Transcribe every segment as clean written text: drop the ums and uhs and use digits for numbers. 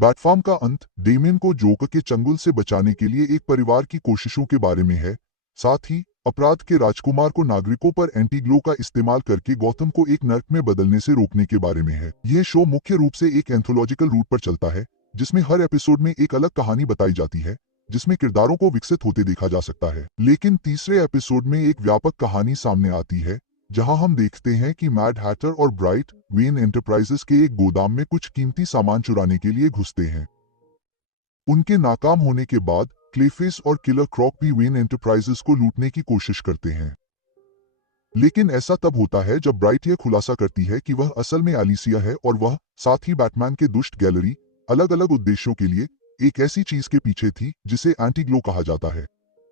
बैटफार्म का अंत डेमियन को जोकर के चंगुल से बचाने के लिए एक परिवार की कोशिशों के बारे में है, साथ ही अपराध के राजकुमार को नागरिकों पर एंटीग्लो का इस्तेमाल करके गौतम को एक नर्क में बदलने से रोकने के बारे में है। यह शो मुख्य रूप से एक एंथोलॉजिकल रूट पर चलता है, जिसमें हर एपिसोड में एक अलग कहानी बताई जाती है, जिसमें किरदारों को विकसित होते देखा जा सकता है। लेकिन तीसरे एपिसोड में एक व्यापक कहानी सामने आती है, जहां हम देखते हैं कि मैड हैटर और ब्राइट वेन एंटरप्राइजेस के एक गोदाम में कुछ कीमती सामान चुराने के लिए घुसते हैं। उनके नाकाम होने के बाद क्लेफेस और किलर क्रॉक भी वेन एंटरप्राइजेस को लूटने की कोशिश करते हैं। लेकिन ऐसा तब होता है जब ब्राइट यह खुलासा करती है कि वह असल में एलिसिया है और वह साथ ही बैटमैन के दुष्ट गैलरी अलग अलग उद्देश्यों के लिए एक ऐसी चीज के पीछे थी जिसे एंटीग्लो कहा जाता है।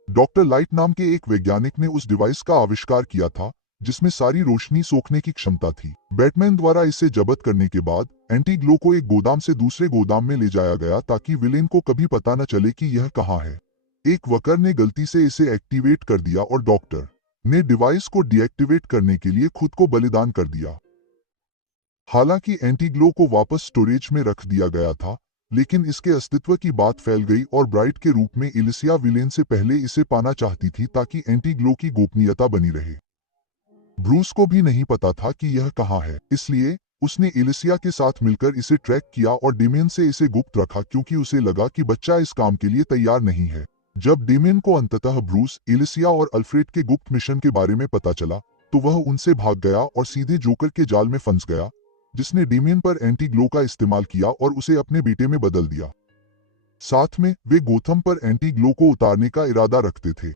डॉक्टर लाइट नाम के एक वैज्ञानिक ने उस डिवाइस का आविष्कार किया था जिसमें सारी रोशनी सोखने की क्षमता थी। बैटमैन द्वारा इसे जब्त करने के बाद एंटीग्लो को एक गोदाम से दूसरे गोदाम में ले जाया गया ताकि विलेन को कभी पता न चले कि यह कहाँ है। एक वर्कर ने गलती से इसे एक्टिवेट कर दिया और डॉक्टर ने डिवाइस को डीएक्टिवेट करने के लिए खुद को बलिदान कर दिया। हालांकि एंटीग्लो को वापस स्टोरेज में रख दिया गया था, लेकिन इसके अस्तित्व की बात फैल गई और ब्राइट के रूप में एलिसिया विलेन से पहले इसे पाना चाहती थी ताकि एंटीग्लो की गोपनीयता बनी रहे। ब्रूस को भी नहीं पता था कि यह कहाँ है, इसलिए उसने एलिसिया के साथ मिलकर इसे ट्रैक किया और डेमियन से इसे गुप्त रखा क्योंकि उसे लगा कि बच्चा इस काम के लिए तैयार नहीं है। जब डेमियन को अंततः ब्रूस, एलिसिया और अल्फ्रेड के गुप्त मिशन के बारे में पता चला, तो वह उनसे भाग गया और सीधे जोकर के जाल में फंस गया, जिसने डेमियन पर एंटीग्लो का इस्तेमाल किया और उसे अपने बेटे में बदल दिया। साथ में वे गोथम पर एंटीग्लो को उतारने का इरादा रखते थे।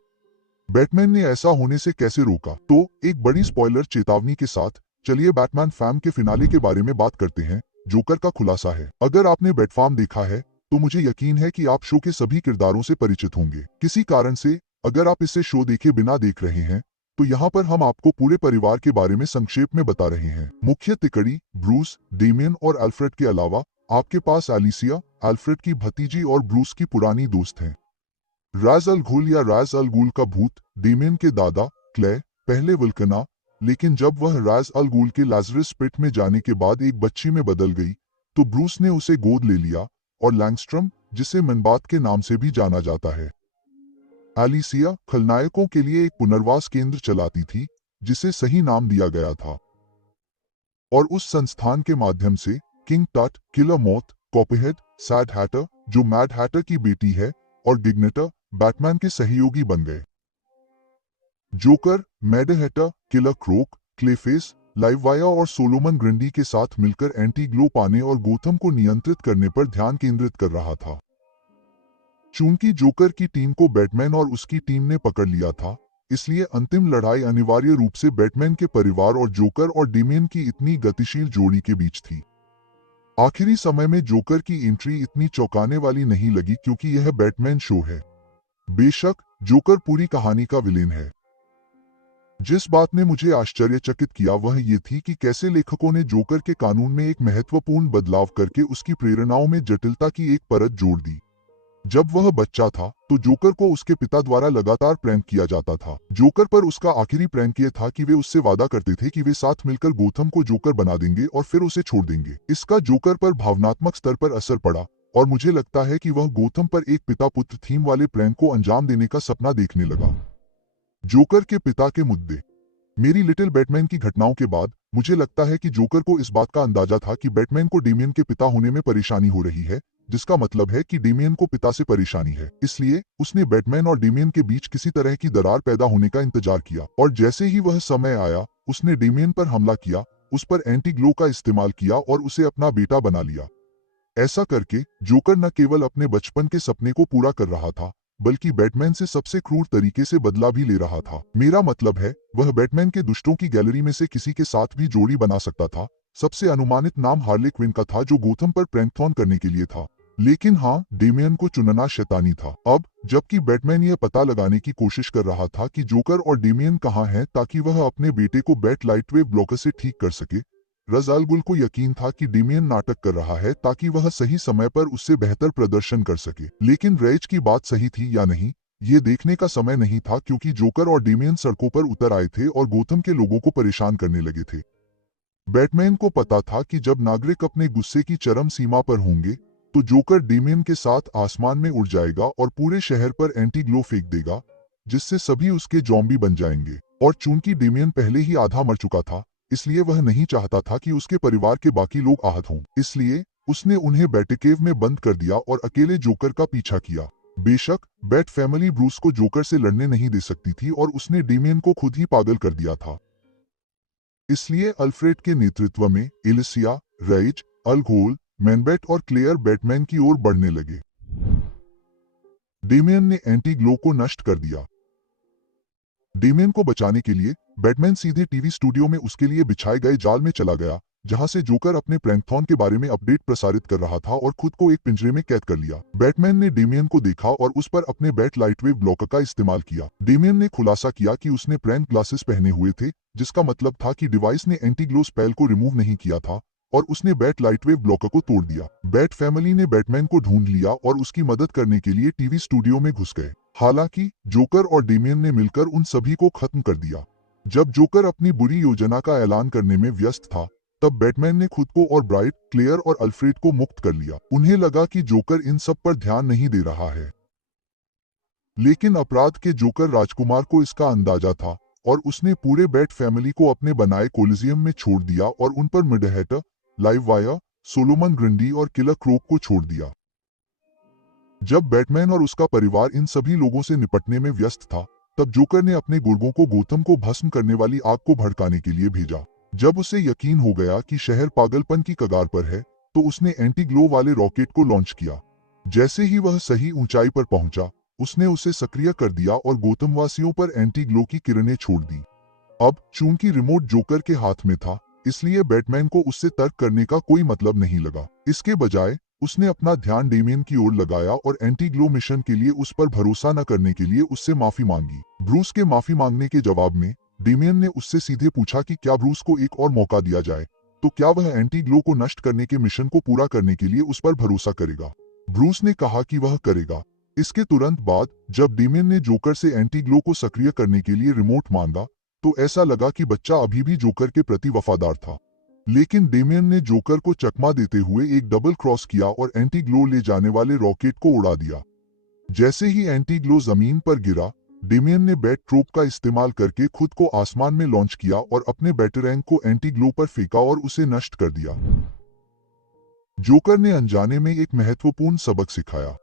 बैटमैन ने ऐसा होने से कैसे रोका? तो एक बड़ी स्पॉइलर चेतावनी के साथ चलिए बैटमैन फैम के फिनाले के बारे में बात करते हैं। जोकर का खुलासा है। अगर आपने बैटफार्म देखा है तो मुझे यकीन है कि आप शो के सभी किरदारों से परिचित होंगे। किसी कारण से अगर आप इसे शो देखे बिना देख रहे हैं तो यहाँ पर हम आपको पूरे परिवार के बारे में संक्षेप में बता रहे हैं। मुख्य तिकड़ी ब्रूस, डेमियन और अल्फ्रेड के अलावा आपके पास एलिसिया, अल्फ्रेड की भतीजी और ब्रूस की पुरानी दोस्त हैं। राज अल घुल या राज अल गुल का भूत डेमियन के दादा क्ले पहले वल्कना, लेकिन जब वह राज अल गुल के लाजरस पिट में जाने के बाद एक बच्ची में बदल गई तो ब्रूस ने उसे गोद ले लिया और लैंगस्ट्रम, जिसे मनबात के नाम से भी जाना जाता है। एलिसिया खलनायकों के लिए एक पुनर्वास केंद्र चलाती थी जिसे सही नाम दिया गया था, और उस संस्थान के माध्यम से किंग टट, किलर मौत, कॉपरहेड, सैड हैटर जो मैड हैटर की बेटी है और गिग्नेटर बैटमैन के सहयोगी बन गए। Joker, Mad Hatter, Killer Croc, Clayface, Livewire और सोलोमन ग्रिंडी के साथ मिलकर एंटीग्लो पाने और गोथम को नियंत्रित करने पर ध्यान केंद्रित कर रहा था। चूंकि जोकर की टीम को बैटमैन और उसकी टीम ने पकड़ लिया था, इसलिए अंतिम लड़ाई अनिवार्य रूप से बैटमैन के परिवार और जोकर और डेमियन की इतनी गतिशील जोड़ी के बीच थी। आखिरी समय में जोकर की एंट्री इतनी चौंकाने वाली नहीं लगी क्योंकि यह बैटमैन शो है। बेशक जोकर पूरी कहानी का विलेन है। जिस बात ने मुझे आश्चर्यचकित किया वह ये थी कि कैसे लेखकों ने जोकर के कानून में एक महत्वपूर्ण बदलाव करके उसकी प्रेरणाओं में जटिलता की एक परत जोड़ दी। जब वह बच्चा था तो जोकर को उसके पिता द्वारा लगातार प्रैंक किया जाता था। जोकर पर उसका आखिरी प्रैंक यह था कि वे उससे वादा करते थे कि वे साथ मिलकर गोथम को जोकर बना देंगे और फिर उसे छोड़ देंगे। इसका जोकर पर भावनात्मक स्तर पर असर पड़ा और मुझे लगता है कि वह गोथम पर एक पिता पुत्र थीम वाले प्रैंक को अंजाम देने का सपना देखने लगा। जोकर के पिता के मुद्दे। मेरी लिटिल बैटमैन की घटनाओं के बाद मुझे लगता है कि जोकर को इस बात का अंदाजा था कि बैटमैन को डेमियन के पिता होने में परेशानी हो रही है, जिसका मतलब है कि डेमियन को पिता से परेशानी है। इसलिए उसने बैटमैन और डेमियन के बीच किसी तरह की दरार पैदा होने का इंतजार किया, और जैसे ही वह समय आया उसने डेमियन पर हमला किया, उस पर एंटीग्लो का इस्तेमाल किया और उसे अपना बेटा बना लिया। ऐसा करके जोकर न केवल अपने बचपन के सपने को पूरा कर रहा था, बल्कि बैटमैन से सबसे क्रूर तरीके से बदला भी ले रहा था। मेरा मतलब है वह बैटमैन के दुष्टों की गैलरी में से किसी के साथ भी जोड़ी बना सकता था। सबसे अनुमानित नाम हार्ले क्विन का था जो गोथम पर प्रैंकथॉन करने के लिए था, लेकिन हाँ, डेमियन को चुनना शैतानी था। अब जबकि बैटमैन यह पता लगाने की कोशिश कर रहा था कि जोकर और डेमियन कहाँ हैं ताकि वह अपने बेटे को बैट लाइटवेव ब्लॉकर से ठीक कर सके, रज़ अल गुल को यकीन था कि डेमियन नाटक कर रहा है ताकि वह सही समय पर उससे बेहतर प्रदर्शन कर सके। लेकिन रेज की बात सही थी या नहीं, ये देखने का समय नहीं था क्योंकि जोकर और डेमियन सड़कों पर उतर आए थे और गोथम के लोगों को परेशान करने लगे थे। बैटमैन को पता था कि जब नागरिक अपने गुस्से की चरम सीमा पर होंगे तो जोकर डेमियन के साथ आसमान में उड़ जाएगा और पूरे शहर पर एंटी ग्लो फेंक देगा, जिससे सभी उसके जॉम्बी बन जाएंगे। और चूंकि डेमियन पहले ही आधा मर चुका था, इसलिए वह नहीं चाहता था कि उसके परिवार के बाकी लोग आहत हों। इसलिए उसने उन्हें बैटकेव में बंद कर दिया और अकेले जोकर का पीछा किया। बेशक बैट फैमिली ब्रूस को जोकर से लड़ने नहीं दे सकती थी और उसने डेमियन को खुद ही पागल कर दिया था। इसलिए अल्फ्रेड के नेतृत्व में एलिसिया, रेज, अल घोल, मैनबेट और क्लेयर बैटमैन की ओर बढ़ने लगे। डेमियन ने एंटी ग्लो को नष्ट कर दिया। डेमियन को बचाने के लिए बैटमैन सीधे टीवी स्टूडियो में उसके लिए बिछाए गए जाल में चला गया, जहां से जोकर अपने प्रैंकथॉन के बारे में अपडेट प्रसारित कर रहा था और खुद को एक पिंजरे में कैद कर लिया। बैटमैन ने डेमियन को देखा और उस पर अपने बैट लाइटवेव ब्लॉकर का इस्तेमाल किया। डेमियन ने खुलासा किया कि उसने प्रैंक ग्लासेस पहने हुए थे, जिसका मतलब था कि डिवाइस ने एंटी ग्लो स्पेल को रिमूव नहीं किया था और उसने बैट लाइटवेव ब्लॉकर को तोड़ दिया। बैट फैमिली ने बैटमैन को ढूंढ लिया और उसकी मदद करने के लिए टीवी स्टूडियो में घुस गए। हालांकि जोकर और डेमियन ने मिलकर उन सभी को खत्म कर दिया। जब जोकर अपनी बुरी योजना का ऐलान करने में व्यस्त था, तब बैटमैन ने खुद को और ब्राइट, क्लेयर और अल्फ्रेड को मुक्त कर लिया। उन्हें लगा कि जोकर इन सब पर ध्यान नहीं दे रहा है, लेकिन अपराध के जोकर राजकुमार को इसका अंदाजा था और उसने पूरे बैट फैमिली को अपने बनाए कोलिजियम में छोड़ दिया और उन पर मिडहेटर, लाइव वायर, सोलोमन ग्रंडी और किलर क्रोक को छोड़ दिया। जब बैटमैन और उसका परिवार इन सभी लोगों से निपटने में व्यस्त था, तब जोकर ने अपने गुर्गों को गोथम को भस्म करने वाली आग को भड़काने के लिए भेजा। जब उसे यकीन हो गया कि शहर पागलपन की कगार पर है, तो उसने एंटी ग्लो वाले रॉकेट को लॉन्च किया। जैसे ही वह सही ऊंचाई पर पहुंचा, उसने उसे सक्रिय कर दिया और गोथम वासियों पर एंटी ग्लो की किरणें छोड़ दी। अब चूंकि रिमोट जोकर के हाथ में था, इसलिए बैटमैन को उससे तर्क करने का कोई मतलब नहीं लगा। इसके बजाय उसने अपना ध्यान डेमियन की ओर लगाया और एंटी ग्लो मिशन के लिए उस पर भरोसा न करने के लिए उससे माफी मांगी। ब्रूस के माफी मांगने के जवाब में डेमियन ने उससे सीधे पूछा कि क्या ब्रूस को एक और मौका दिया जाए, तो क्या वह एंटी ग्लो को नष्ट करने के मिशन को पूरा करने के लिए उस पर भरोसा करेगा। ब्रूस ने कहा कि वह करेगा। इसके तुरंत बाद जब डेमियन ने जोकर से एंटी ग्लो को सक्रिय करने के लिए रिमोट मांगा, तो ऐसा लगा कि बच्चा अभी भी जोकर के प्रति वफादार था। लेकिन डेमियन ने जोकर को चकमा देते हुए एक डबल क्रॉस किया और एंटी ग्लो ले जाने वाले रॉकेट को उड़ा दिया। जैसे ही एंटी ग्लो जमीन पर गिरा, डेमियन ने बैट ट्रोप का इस्तेमाल करके खुद को आसमान में लॉन्च किया और अपने बैटरैंक को एंटी ग्लो पर फेंका और उसे नष्ट कर दिया। जोकर ने अनजाने में एक महत्वपूर्ण सबक सिखाया।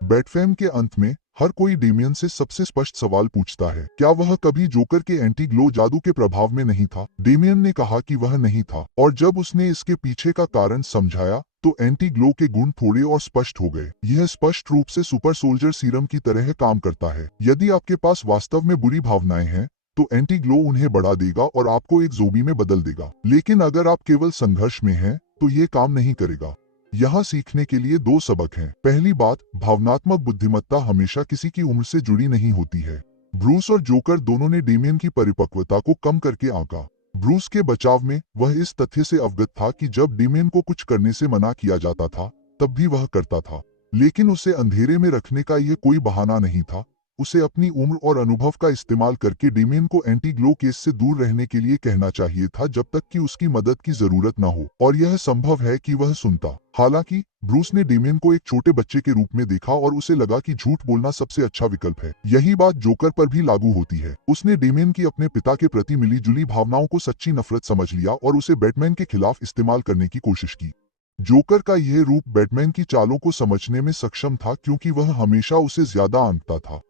बैटफैम के अंत में हर कोई डेमियन से सबसे स्पष्ट सवाल पूछता है, क्या वह कभी जोकर के एंटी ग्लो जादू के प्रभाव में नहीं था? डेमियन ने कहा कि वह नहीं था, और जब उसने इसके पीछे का कारण समझाया, तो एंटी ग्लो के गुण थोड़े और स्पष्ट हो गए। यह स्पष्ट रूप से सुपर सोल्जर सीरम की तरह काम करता है। यदि आपके पास वास्तव में बुरी भावनाएं हैं, तो एंटी ग्लो उन्हें बढ़ा देगा और आपको एक ज़ोंबी में बदल देगा। लेकिन अगर आप केवल संघर्ष में हैं, तो ये काम नहीं करेगा। यहाँ सीखने के लिए दो सबक हैं। पहली बात, भावनात्मक बुद्धिमत्ता हमेशा किसी की उम्र से जुड़ी नहीं होती है। ब्रूस और जोकर दोनों ने डेमियन की परिपक्वता को कम करके आंका। ब्रूस के बचाव में वह इस तथ्य से अवगत था कि जब डेमियन को कुछ करने से मना किया जाता था, तब भी वह करता था। लेकिन उसे अंधेरे में रखने का यह कोई बहाना नहीं था। उसे अपनी उम्र और अनुभव का इस्तेमाल करके डेमियन को एंटी ग्लो केस से दूर रहने के लिए कहना चाहिए था, जब तक कि उसकी मदद की जरूरत न हो। और यह संभव है कि वह सुनता। हालांकि ब्रूस ने डेमियन को एक छोटे बच्चे के रूप में देखा और उसे लगा कि झूठ बोलना सबसे अच्छा विकल्प है। यही बात जोकर पर भी लागू होती है। उसने डेमियन की अपने पिता के प्रति मिली जुली भावनाओं को सच्ची नफरत समझ लिया और उसे बैटमैन के खिलाफ इस्तेमाल करने की कोशिश की। जोकर का यह रूप बैटमैन की चालों को समझने में सक्षम था, क्योंकि वह हमेशा उसे ज्यादा आंकता था।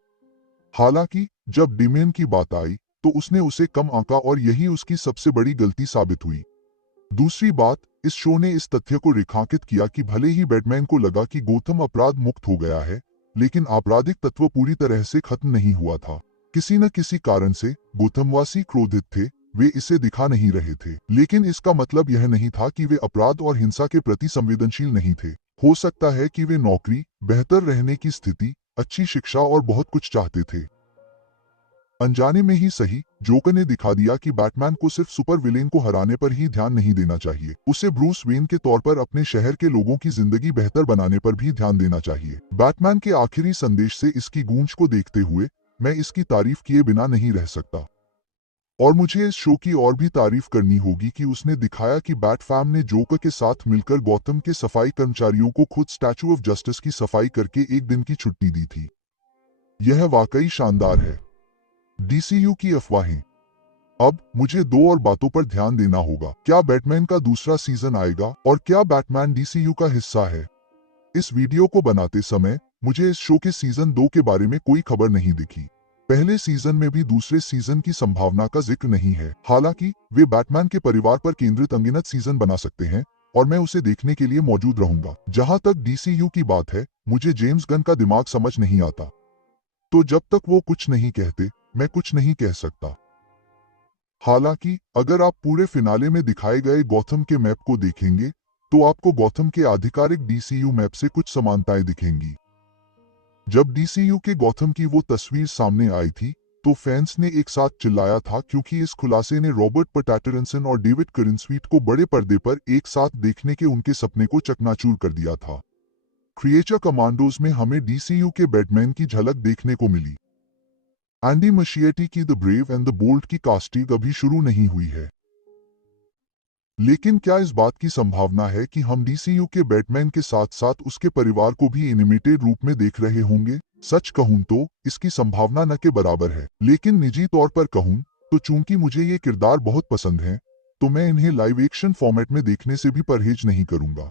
हालांकि जब डेमियन की बात आई, तो उसने उसे कम आंका और यही उसकी सबसे बड़ी गलती साबित हुई। दूसरी बात, इस शो ने इस तथ्य को रेखांकित किया कि भले ही बैटमैन को लगा कि गोथम अपराध मुक्त हो गया है, लेकिन आपराधिक तत्व पूरी तरह से खत्म नहीं हुआ था। किसी न किसी कारण से गोथमवासी क्रोधित थे। वे इसे दिखा नहीं रहे थे, लेकिन इसका मतलब यह नहीं था कि वे अपराध और हिंसा के प्रति संवेदनशील नहीं थे। हो सकता है कि वे नौकरी, बेहतर रहने की स्थिति, अच्छी शिक्षा और बहुत कुछ चाहते थे। अनजाने में ही सही, जोकर ने दिखा दिया कि बैटमैन को सिर्फ सुपर विलेन को हराने पर ही ध्यान नहीं देना चाहिए। उसे ब्रूस वेन के तौर पर अपने शहर के लोगों की जिंदगी बेहतर बनाने पर भी ध्यान देना चाहिए। बैटमैन के आखिरी संदेश से इसकी गूंज को देखते हुए मैं इसकी तारीफ किए बिना नहीं रह सकता। और मुझे इस शो की और भी तारीफ करनी होगी कि उसने दिखाया कि बैटफैम ने जोकर के साथ मिलकर गौथम के सफाई कर्मचारियों को खुद स्टैचू ऑफ जस्टिस की सफाई करके एक दिन की छुट्टी दी थी। यह वाकई शानदार है। डीसीयू की अफवाहें। अब मुझे दो और बातों पर ध्यान देना होगा। क्या बैटमैन का दूसरा सीजन आएगा और क्या बैटमैन डीसीयू का हिस्सा है? इस वीडियो को बनाते समय मुझे इस शो के सीजन 2 के बारे में कोई खबर नहीं दिखी। पहले सीजन में भी दूसरे सीजन की संभावना का जिक्र नहीं है। हालांकि वे बैटमैन के परिवार पर केंद्रित अनगिनत सीजन बना सकते हैं और मैं उसे देखने के लिए मौजूद रहूंगा। जहां तक डीसीयू की बात है, मुझे जेम्स गन का दिमाग समझ नहीं आता। तो जब तक वो कुछ नहीं कहते, मैं कुछ नहीं कह सकता। हालांकि अगर आप पूरे फिनाले में दिखाए गए गौथम के मैप को देखेंगे, तो आपको गौथम के आधिकारिक डीसीयू मैप से कुछ समानताएं दिखेंगी। जब डीसीयू के गौथम की वो तस्वीर सामने आई थी, तो फैंस ने एक साथ चिल्लाया था क्योंकि इस खुलासे ने रॉबर्ट पैटिंसन और डेविड किर्नस्वीट को बड़े पर्दे पर एक साथ देखने के उनके सपने को चकनाचूर कर दिया था। क्रिएचर कमांडोज में हमें डीसीयू के बैटमैन की झलक देखने को मिली। एंडी मशिएटी की the brave and the bold की कास्टिंग अभी शुरू नहीं हुई है। लेकिन क्या इस बात की संभावना है कि हम डीसीयू के बैटमैन के साथ साथ उसके परिवार को भी एनिमेटेड रूप में देख रहे होंगे? सच कहूं तो इसकी संभावना न के बराबर है, लेकिन निजी तौर पर कहूं तो चूंकि मुझे ये किरदार बहुत पसंद हैं, तो मैं इन्हें लाइव एक्शन फॉर्मेट में देखने से भी परहेज नहीं करूंगा।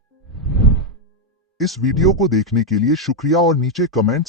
इस वीडियो को देखने के लिए शुक्रिया और नीचे कमेंट